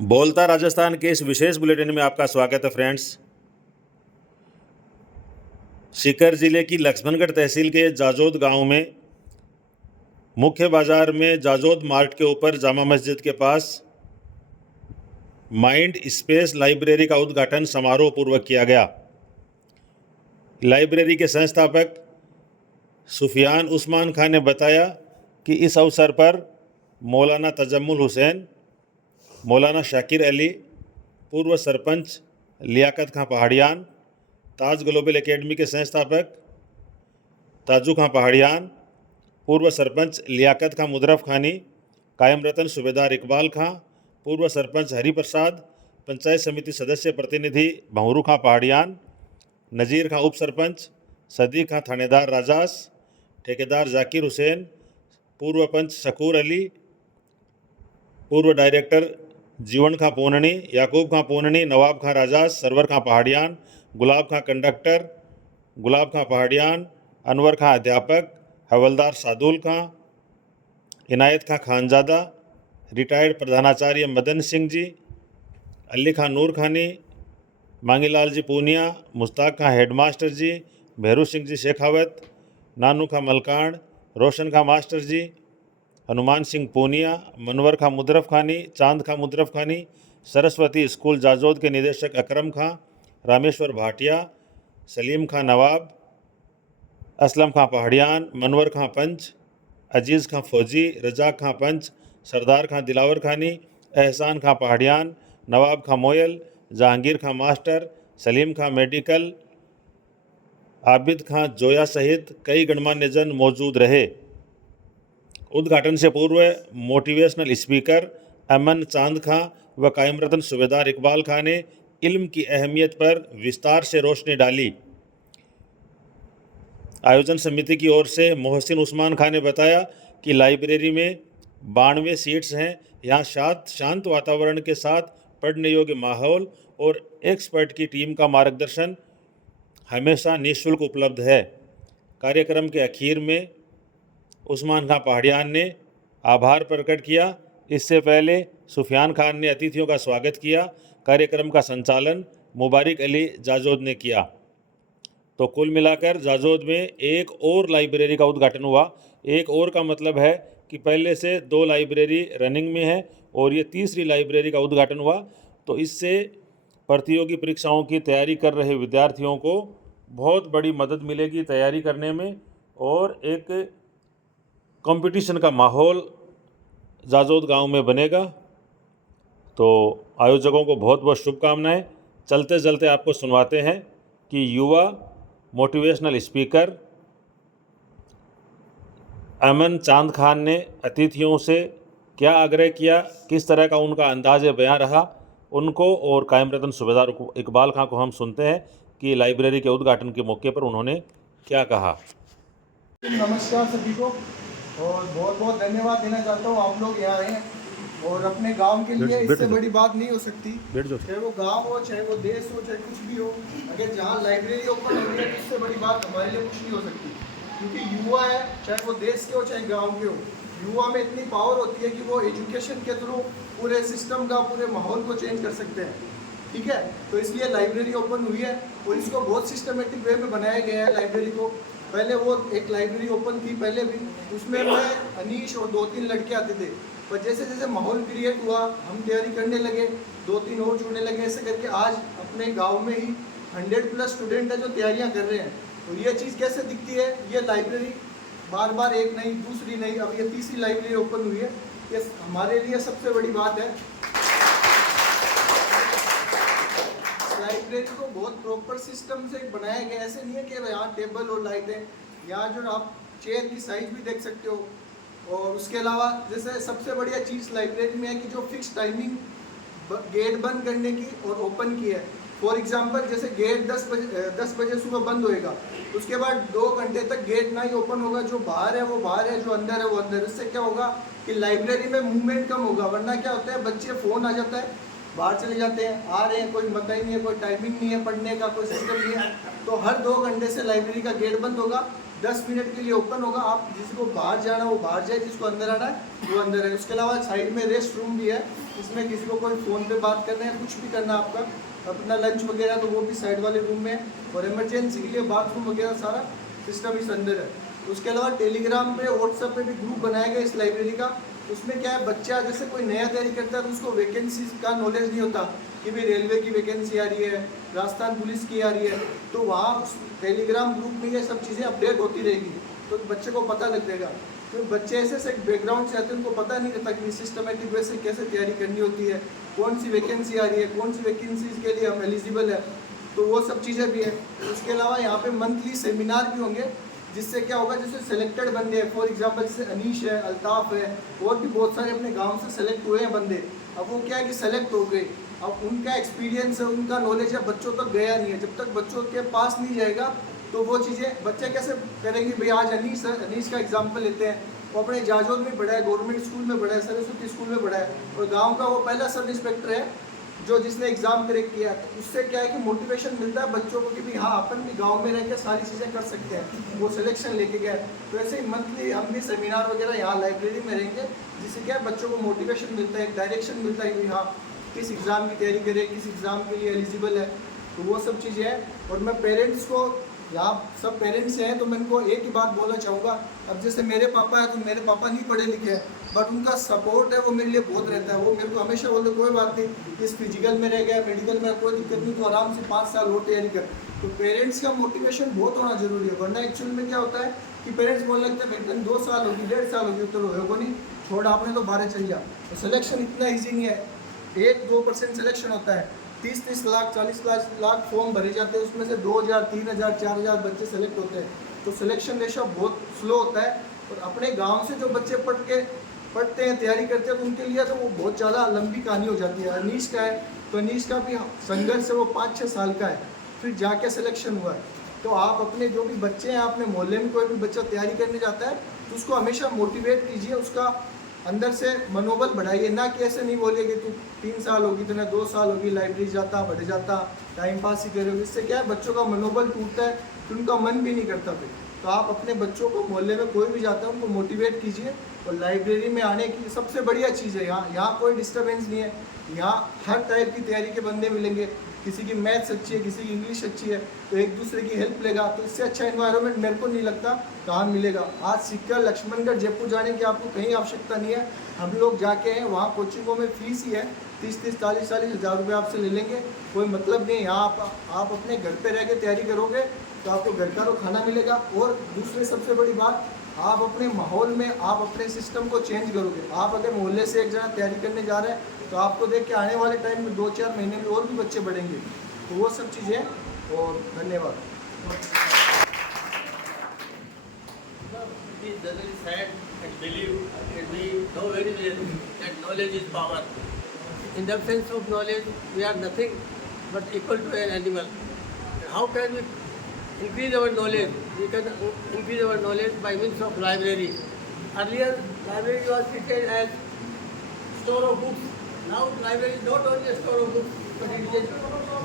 बोलता राजस्थान के इस विशेष बुलेटिन में आपका स्वागत है फ्रेंड्स। सीकर जिले की लक्ष्मणगढ़ तहसील के जाजोद गांव में मुख्य बाजार में जाजोद मार्ट के ऊपर जामा मस्जिद के पास माइंड स्पेस लाइब्रेरी का उद्घाटन समारोह पूर्वक किया गया। लाइब्रेरी के संस्थापक सुफियान उस्मान खान ने बताया कि इस अवसर पर मौलाना तजम्मुल हुसैन, मौलाना शाकिर अली, पूर्व सरपंच लियाकत खां पहाड़ियान, ताज ग्लोबल एकेडमी के संस्थापक ताजू खां पहाड़ियान, पूर्व सरपंच लियाकत खां मुदरफ खानी, कायम रतन सूबेदार इकबाल खां, पूर्व सरपंच हरिप्रसाद, पंचायत समिति सदस्य प्रतिनिधि भंवरू खां पहाड़ियान, नज़ीर खां उप सरपंच, सदीक खां थानेदार राजास, ठेकेदार जाकिर हुसैन, पूर्व पंच शकूर अली, पूर्व डायरेक्टर जीवन खां पूननी, याकूब खां पूननी, नवाब खां राजास, सरवर खां पहाड़ियान, गुलाब खां कंडक्टर, गुलाब खां पहाड़ियान, अनवर खां अध्यापक, हवलदार सादुल खां, इनायत खां खानजादा, रिटायर्ड प्रधानाचार्य मदन सिंह जी, अली खां नूर खानी, मांगीलाल जी पूनिया, मुश्ताक खां हेडमास्टर जी, भैरू सिंह जी शेखावत, नानू खां मलकान, रोशन खां मास्टर जी, हनुमान सिंह पूनिया, मनवर खां मुदरफ खानी, चांद खां मुदरफ खानी, सरस्वती स्कूल जाजोद के निदेशक अकरम खां, रामेश्वर भाटिया, सलीम खां नवाब, असलम खां पहाड़ियान, मनवर खां पंच, अजीज़ खां फौजी, रजाक खां पंच, सरदार खां दिलावर खानी, एहसान खां पहाड़ियान, नवाब खां मोयल, जहांगीर खां मास्टर, सलीम खां मेडिकल, आबिद खां जोया सहित कई गणमान्य जन मौजूद रहे। उद्घाटन से पूर्व मोटिवेशनल स्पीकर अमन चांद खां व कायम रतन सूबेदार इकबाल खां ने इल्म की अहमियत पर विस्तार से रोशनी डाली। आयोजन समिति की ओर से मोहसिन उस्मान खान ने बताया कि लाइब्रेरी में 92 सीट्स हैं। यहाँ शांत वातावरण के साथ पढ़ने योग्य माहौल और एक्सपर्ट की टीम का मार्गदर्शन हमेशा निःशुल्क उपलब्ध है। कार्यक्रम के आखिर में उस्मान खां पहाड़ियान ने आभार प्रकट किया। इससे पहले सुफियान खान ने अतिथियों का स्वागत किया। कार्यक्रम का संचालन मुबारिक अली जाजोद ने किया। तो कुल मिलाकर जाजोद में एक और लाइब्रेरी का उद्घाटन हुआ। एक और का मतलब है कि पहले से 2 लाइब्रेरी रनिंग में है और ये तीसरी लाइब्रेरी का उद्घाटन हुआ। तो इससे प्रतियोगी परीक्षाओं की तैयारी कर रहे विद्यार्थियों को बहुत बड़ी मदद मिलेगी तैयारी करने में, और एक कंपटीशन का माहौल जाजोद गांव में बनेगा। तो आयोजकों को बहुत बहुत शुभकामनाएं। चलते चलते आपको सुनवाते हैं कि युवा मोटिवेशनल स्पीकर अमन चांद खान ने अतिथियों से क्या आग्रह किया, किस तरह का उनका अंदाज़ बयां रहा, उनको और कायम रतन सूबेदार इकबाल खां को हम सुनते हैं कि लाइब्रेरी के उद्घाटन के मौके पर उन्होंने क्या कहा। नमस्कार सभी को, और बहुत बहुत धन्यवाद देना चाहता हूँ। आप लोग यहाँ आए हैं और अपने गांव के लिए इससे बड़ी बात नहीं हो सकती। चाहे वो गांव हो, चाहे वो देश हो, चाहे कुछ भी हो, अगर जहाँ लाइब्रेरी ओपन हो रही है तो इससे बड़ी बात हमारे लिए कुछ नहीं हो सकती। क्योंकि युवा है, चाहे वो देश के हो चाहे गाँव के हो, युवा में इतनी पावर होती है कि वो एजुकेशन के थ्रू पूरे सिस्टम का, पूरे माहौल को चेंज कर सकते हैं। ठीक है, तो इसलिए लाइब्रेरी ओपन हुई है और इसको बहुत सिस्टमेटिक वे में बनाया गया है। लाइब्रेरी को पहले वो एक लाइब्रेरी ओपन थी पहले भी, उसमें मैं, अनीश और 2-3 लड़के आते थे। पर जैसे जैसे माहौल क्रिएट हुआ, हम तैयारी करने लगे, 2-3 और जुड़ने लगे, ऐसे करके आज अपने गांव में ही 100+ स्टूडेंट है जो तैयारियां कर रहे हैं। और ये चीज़ कैसे दिखती है, ये लाइब्रेरी बार बार एक नहीं, दूसरी नहीं, अब ये तीसरी लाइब्रेरी ओपन हुई है। ये हमारे लिए सबसे बड़ी बात है। लाइब्रेरी को बहुत प्रॉपर सिस्टम से बनाया गया। ऐसे नहीं है कि यहाँ टेबल और लाइट है, यहाँ जो आप चेयर की साइज भी देख सकते हो। और उसके अलावा जैसे सबसे बढ़िया चीज़ लाइब्रेरी में है कि जो फिक्स टाइमिंग गेट बंद करने की और ओपन की है। फॉर एग्जांपल जैसे गेट 10 बजे सुबह बंद होएगा, उसके बाद 2 घंटे तक गेट ना ही ओपन होगा। जो बाहर है वो बाहर है, जो अंदर है वो अंदर। इससे क्या होगा कि लाइब्रेरी में मूवमेंट कम होगा। वरना क्या होता है, बच्चे फ़ोन आ जाता है, बाहर चले जाते हैं, आ रहे हैं, कोई पता ही नहीं है, कोई टाइमिंग नहीं है पढ़ने का, कोई सिस्टम नहीं है। तो हर 2 घंटे से लाइब्रेरी का गेट बंद होगा, 10 मिनट के लिए ओपन होगा। आप जिसको बाहर जाना है वो बाहर जाए, जिसको अंदर आना है वो अंदर है। उसके अलावा साइड में रेस्ट रूम भी है, इसमें किसी को कोई फ़ोन पे बात करना है, कुछ भी करना आपका, अपना लंच वगैरह तो वो भी साइड वाले रूम में है, और इमरजेंसी के लिए बाथरूम वगैरह सारा सिस्टम इस अंदर है। उसके अलावा टेलीग्राम पे, व्हाट्सएप पे भी ग्रुप बनाया गया इस लाइब्रेरी का। उसमें क्या है, बच्चा जैसे कोई नया तैयारी करता है तो उसको वैकेंसी का नॉलेज नहीं होता कि भाई रेलवे की वैकेंसी आ रही है, राजस्थान पुलिस की आ रही है, तो वहाँ उस टेलीग्राम ग्रुप में ये सब चीज़ें अपडेट होती रहेगी, तो बच्चे को पता लग जाएगा। तो बच्चे ऐसे बैकग्राउंड से आते हैं, उनको पता नहीं रहता कि सिस्टमेटिक वे से कैसे तैयारी करनी होती है, कौन सी वैकेंसी आ रही है, कौन सी वैकेंसीज के लिए हम एलिजिबल है, तो वो सब चीज़ें भी है। उसके अलावा यहाँ पे मंथली सेमिनार भी होंगे, जिससे क्या होगा, जैसे सिलेक्टेड बंदे हैं, फॉर एग्जांपल जैसे अनीश है, अल्ताफ़ है, और भी बहुत सारे अपने गांव से सेलेक्ट हुए हैं बंदे। अब वो क्या है कि सेलेक्ट हो गए, अब उनका एक्सपीरियंस है, उनका नॉलेज है बच्चों तक गया नहीं है। जब तक बच्चों के पास नहीं जाएगा तो वो चीज़ें बच्चे कैसे करेंगे। भाई आज अनीश का एग्जाम्पल लेते हैं, वो अपने जाजोद में पढ़ा है, गवर्नमेंट स्कूल में पढ़ा है, सरस्वती स्कूल में पढ़ा है, और गाँव का वो पहला सब इंस्पेक्टर है जो जिसने एग्ज़ाम क्रैक किया। तो उससे क्या है कि मोटिवेशन मिलता है बच्चों को कि भाई हाँ, अपन भी गांव में रह के सारी चीज़ें कर सकते हैं। वो सिलेक्शन लेके गए। तो ऐसे ही मंथली हम भी सेमिनार वगैरह यहाँ लाइब्रेरी में रहेंगे, जिससे क्या है बच्चों को मोटिवेशन मिलता है, एक डायरेक्शन मिलता है कि हाँ किस एग्ज़ाम की तैयारी करें, किस एग्ज़ाम के लिए एलिजिबल है, तो वो सब चीज़ें हैं। और मैं पेरेंट्स को, यहाँ सब पेरेंट्स हैं तो मैं इनको एक ही बात बोलना चाहूँगा। अब जैसे मेरे पापा है, तो मेरे पापा नहीं पढ़े लिखे हैं, बट उनका सपोर्ट है वो मेरे लिए बहुत रहता है। वो मेरे को हमेशा बोलते कोई बात नहीं, इस फिजिकल में रह गया, मेडिकल में कोई दिक्कत नहीं, तो आराम से 5 साल और तैयारी कर। तो पेरेंट्स का मोटिवेशन बहुत होना जरूरी है, वरना एक्चुअल में क्या होता है कि पेरेंट्स बोलने लगते हैं बेटा 2 साल होगी, 1.5 साल होगी, तो होगा नहीं, छोड़ आपने तो 12 चल जा। तो सिलेक्शन इतना ईजी नहीं है, 1-2% सिलेक्शन होता है। 30-30 लाख 40 लाख फॉर्म भरे जाते हैं, उसमें से 2000 3000 4000 बच्चे सेलेक्ट होते हैं। तो सिलेक्शन रेशो बहुत स्लो होता है। और अपने गांव से जो बच्चे पढ़ते हैं, तैयारी करते हैं, तो उनके लिए तो वो बहुत ज़्यादा लंबी कहानी हो जाती है। अनीश का है तो अनीश का भी संघर्ष है, वो 5-6 साल का है, फिर जाके सिलेक्शन हुआ है। तो आप अपने जो भी बच्चे हैं, अपने मोहल्ले में कोई भी बच्चा तैयारी करने जाता है तो उसको हमेशा मोटिवेट कीजिए, उसका अंदर से मनोबल बढ़ाइए। ना कि ऐसे नहीं बोलिए कि तू 3 साल होगी, तुमने 2 साल होगी, लाइब्रेरी जाता बढ़ जाता, टाइम पास ही करोगे। इससे क्या है बच्चों का मनोबल टूटता है, तो उनका मन भी नहीं करता फिर। तो आप अपने बच्चों को, मोहल्ले में कोई भी जाता है उनको मोटिवेट कीजिए। और लाइब्रेरी में आने की सबसे बढ़िया चीज़ है, यहाँ कोई डिस्टर्बेंस नहीं है, यहाँ हर टाइप की तैयारी के बंदे मिलेंगे। किसी की मैथ्स अच्छी है, किसी की इंग्लिश अच्छी है, तो एक दूसरे की हेल्प लेगा। तो इससे अच्छा एनवायरनमेंट मेरे को नहीं लगता कहाँ मिलेगा। आज सीकर लक्ष्मणगढ़ जयपुर जाने की आपको कहीं आवश्यकता नहीं है। हम लोग जाके हैं वहाँ, कोचिंगों में फ़ीस ही है 30-30 40-40 हज़ार रुपये आपसे ले लेंगे, कोई मतलब नहीं है। यहाँ आप अपने घर पे रह के तैयारी करोगे तो आपको घर का तो खाना मिलेगा। और दूसरी सबसे बड़ी बात, आप अपने माहौल में, आप अपने सिस्टम को चेंज करोगे। आप अगर मोहल्ले से एक जना तैयारी करने जा रहे हैं तो आपको देख के आने वाले टाइम में 2-4 महीने में और भी बच्चे बढ़ेंगे। तो वो सब चीज़ें। और धन्यवाद। It is really sad and believe that we know very well that knowledge is power. In the sense of knowledge, we are nothing but equal to an animal. How can we increase our knowledge? We can increase our knowledge by means of library. Earlier, library was treated as store of books. Now, library is not only a store of books, but it is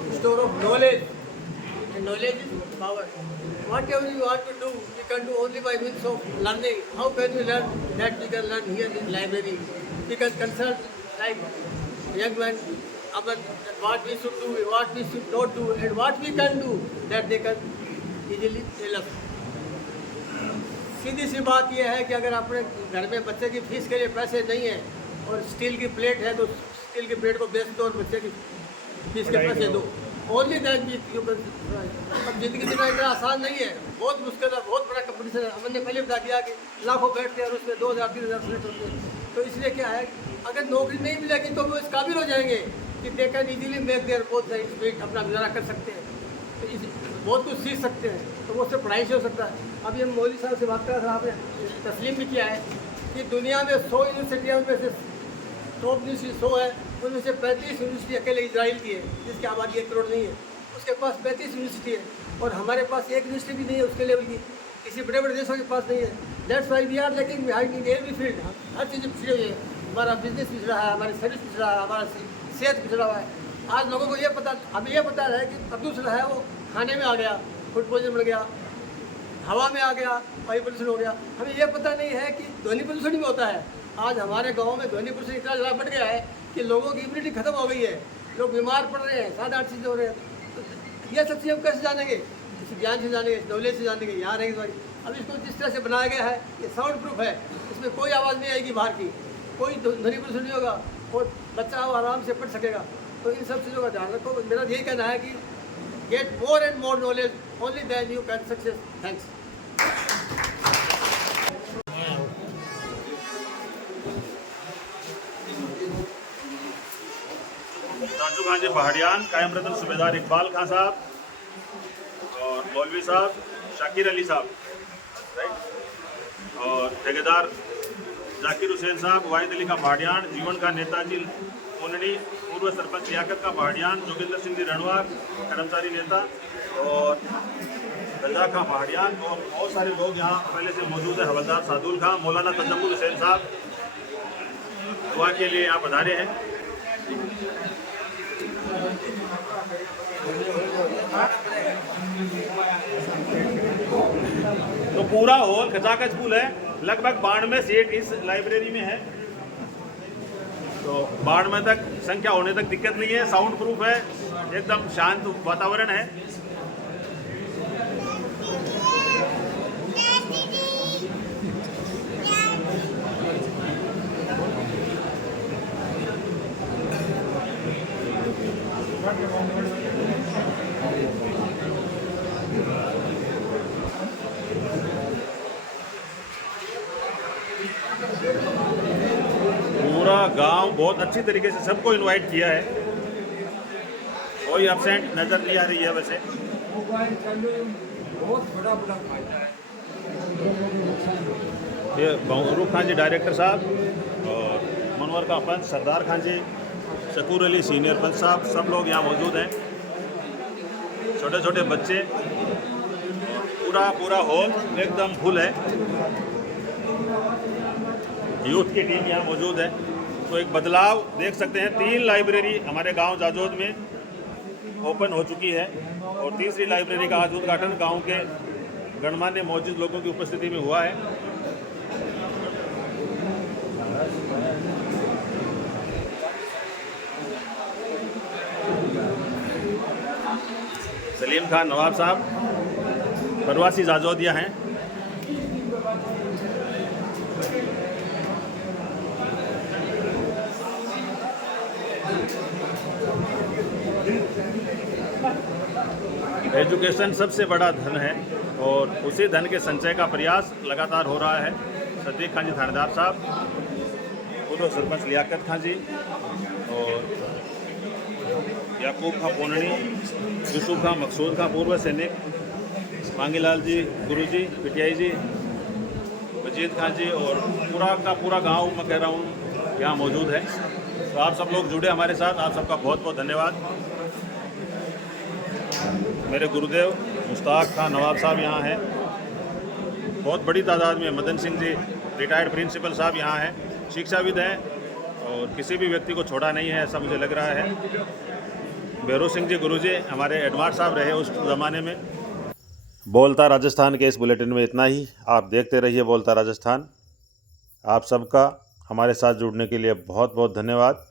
a store of knowledge. And knowledge is power. Whatever you want to do, we can do only by means of learning. How can we learn? That we can learn here in library. We can consult like young men about what we should do, what we should not do, and what we can do, that they can easily tell us. सीधी सी बात यह है कि अगर अपने घर में बच्चे की फीस के लिए पैसे नहीं है और स्टील की प्लेट है, तो स्टील की प्लेट को बेच दो और बच्चे की फीस के पैसे दो। Only that you can. अब जिंदगी जीना इतना आसान नहीं है, बहुत मुश्किल है, बहुत बड़ा कंपटीशन है। हमने पहले बता दिया कि लाखों बैठते हैं और उसमें 2000-3000 सेलेक्ट होते हैं। तो इसलिए क्या है, अगर नौकरी नहीं मिलेगी तो वो इस काबिल हो जाएंगे कि they can easily make their both side, अपना गुजारा कर सकते हैं, तो बहुत कुछ सीख सकते हैं। तो वो सिर्फ पढ़ाई से हो सकता है। अभी हम मौलवी साहब से बात कर रहे थे, आपने तस्लीम भी किया है कि दुनिया में 100 यूनिवर्सिटियों में से टॉप यूनिवर्सिटी 100 है, उनमें से 35 यूनिवर्सिटी अकेले इजराइल की है, जिसकी आबादी 1 करोड़ नहीं है। उसके पास 35 यूनिवर्सिटी है और हमारे पास एक यूनिवर्सिटी भी नहीं है उसके लेवल की, किसी बड़े बड़े देशों के पास नहीं है। That's why we are lacking behind in every field. हर चीज़ पिछड़ी हुई है, हमारा बिजनेस पिछड़ा है, हमारी सर्विस पिछड़ा है, हमारा सेहत पिछड़ा हुआ है। आज लोगों को ये पता, हमें ये पता है कि प्रदूषण है वो खाने में आ गया, फूड पॉइजन बढ़ गया, हवा में आ गया, वायु प्रदूषण हो गया। हमें ये पता नहीं है कि ध्वनि प्रदूषण भी होता है। आज हमारे गांव में ध्वनि प्रदूषण इतना ज़्यादा बढ़ गया है कि लोगों की इम्यूनिटी खत्म हो गई है, लोग बीमार पड़ रहे हैं, 7-8 चीज़ें हो रहे हैं। तो ये सब चीज़ हम कैसे जानेंगे? इस ज्ञान से जानेंगे, इस नॉलेज से जानेंगे, यहाँ रहेंगे तुम्हारी। अब इसको जिस तरह से बनाया गया है ये साउंड प्रूफ है, इसमें कोई आवाज़ नहीं आएगी बाहर की, कोई ध्वनि प्रदूषण नहीं होगा और बच्चा आराम से पढ़ सकेगा। तो इन सब चीज़ों का ध्यान रखो। मेरा यही कहना है कि get more and more knowledge, only then you can success. Thanks. Raju Khan ji Pahadiyan, Kayam Ratan सूबेदार इकबाल खान साहब और मौलवी साहब शाकिर अली साहब, राइट, और ठेकेदार जाकिर हुसैन साहब, वाहिद अली का पहाड़ियान, जीवन का नेताजी मुन्नी, पूर्व सरपंच लियाकत का पहाड़ियान, जोगिंदर सिंह जी रणवार कर्मचारी नेता, और रजा का पहाड़ियान, और बहुत सारे लोग यहाँ पहले से मौजूद है। हवलदार सादुल खां, मौलाना तजम्मुल हुसैन साहब दुआ के लिए यहाँ पधारे हैं। तो पूरा हॉल खचाखच फुल है, लगभग 92 सीट इस लाइब्रेरी में है। तो 92 तक संख्या होने तक दिक्कत नहीं है, साउंड प्रूफ है, एकदम शांत वातावरण है। पूरा गांव बहुत अच्छी तरीके से सबको इनवाइट किया है, कोई एब्सेंट नज़र नहीं आ रही है। वैसे ये रूफ खान जी डायरेक्टर साहब और मनवर का पंच सरदार खान जी, शकूर अली सीनियर पंच साहब, सब लोग यहाँ मौजूद हैं। छोटे छोटे बच्चे, पूरा हॉल एकदम फुल है। यूथ की टीम यहाँ मौजूद है। तो एक बदलाव देख सकते हैं, 3 लाइब्रेरी हमारे गांव जाजोद में ओपन हो चुकी है और तीसरी लाइब्रेरी का आज उद्घाटन गांव के गणमान्य मौजूद लोगों की उपस्थिति में हुआ है। सलीम खान नवाब साहब प्रवासी जाजोदिया हैं। एजुकेशन सबसे बड़ा धन है और उसी धन के संचय का प्रयास लगातार हो रहा है। सदीक खान जी थानेदार साहब, पूर्व सरपंच लियाकत खान जी और याकूब खां पोननी, यूसुफ खां मकसूद खां पूर्व सैनिक, मांगीलाल जी गुरु जी पिटियाई जी, मजीद खान जी और पूरा का पूरा गांव मैं कह रहा हूँ यहाँ मौजूद है। तो आप सब लोग जुड़े हमारे साथ, आप सबका बहुत बहुत धन्यवाद। मेरे गुरुदेव मुश्ताक खान नवाब साहब यहाँ हैं, बहुत बड़ी तादाद में मदन सिंह जी रिटायर्ड प्रिंसिपल साहब यहाँ हैं, शिक्षाविद हैं और किसी भी व्यक्ति को छोड़ा नहीं है ऐसा मुझे लग रहा है। भैरव सिंह जी गुरुजी हमारे एडवाइज़र साहब रहे उस ज़माने में। बोलता राजस्थान के इस बुलेटिन में इतना ही। आप देखते रहिए बोलता राजस्थान। आप सबका हमारे साथ जुड़ने के लिए बहुत बहुत धन्यवाद।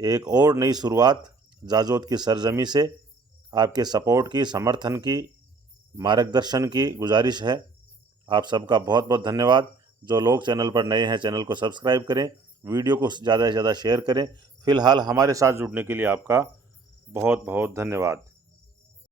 एक और नई शुरुआत जाजोद की सरजमी से आपके सपोर्ट की, समर्थन की, मार्गदर्शन की गुजारिश है। आप सबका बहुत बहुत धन्यवाद। जो लोग चैनल पर नए हैं चैनल को सब्सक्राइब करें, वीडियो को ज़्यादा से ज़्यादा शेयर करें। फ़िलहाल हमारे साथ जुड़ने के लिए आपका बहुत बहुत धन्यवाद।